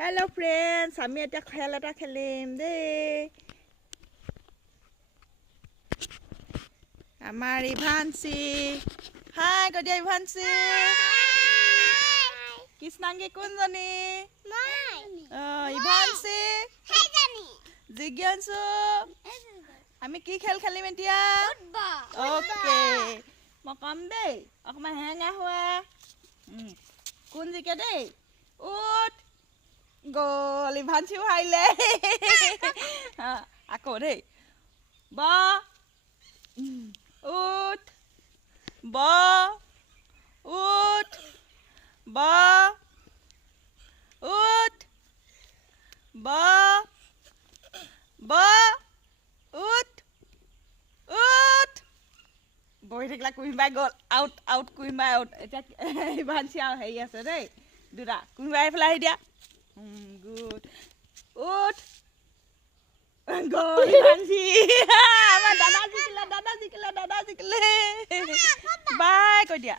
Hello friends, আমি এটা খেল এটা খেলিম দেই। আমাৰ ইভানসি। হাই কৈ দিয়া ইভানসি। কৃষ্ণাংগী কোনজনী? ইভানসি। জিজ্ঞাসু। আমি কি খেল খেলিম এতিয়া? ওকে মই কম দেই অকণমান হেঙা হোৱা। কোন জিকে দেই? উঠ গ'ল ইভানসিও হাৰিলে। আকৌ দেই ব উঠ ব উঠ ব উঠ ব ব উঠ উঠ বহি থাকিলা কুহিমাই গ'ল আউট আউট কুহিমাই আউট। এতিয়া ইভানসি আৰু হেৰি আছে দেই দুটা কুহিমাই এইফালে আহি দিয়া। গুড উঠ গ'ল ইভানসি। আমাৰ দাদা জিকিলে দাদা জিকিলে দাদা জিকিলে। বাই কৈ দিয়া।